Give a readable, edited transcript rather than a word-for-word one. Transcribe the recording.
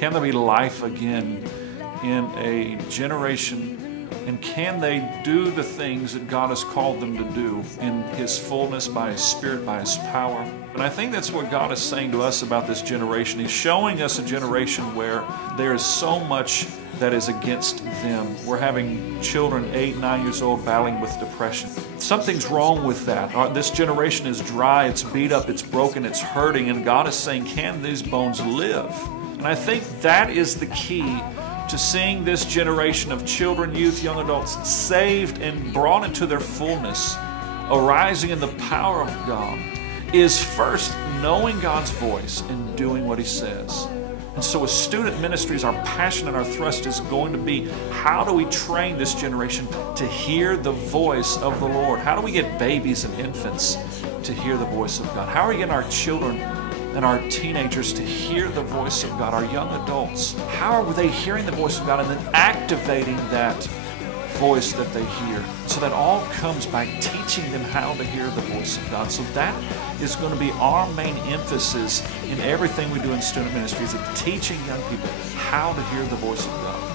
Can there be life again in a generation? And can they do the things that God has called them to do in His fullness, by His Spirit, by His power? And I think that's what God is saying to us about this generation. He's showing us a generation where there is so much that is against them. We're having children 8, 9 years old battling with depression. Something's wrong with that. This generation is dry, it's beat up, it's broken, it's hurting, and God is saying, can these bones live? And I think that is the key to seeing this generation of children, youth, young adults saved and brought into their fullness, arising in the power of God, is first knowing God's voice and doing what He says. And so as Student Ministries, our passion and our thrust is going to be, how do we train this generation to hear the voice of the Lord? How do we get babies and infants to hear the voice of God? How are we getting our children and our teenagers to hear the voice of God, our young adults? How are they hearing the voice of God and then activating that voice that they hear? So that all comes by teaching them how to hear the voice of God. So that is going to be our main emphasis in everything we do in Student Ministries, of teaching young people how to hear the voice of God.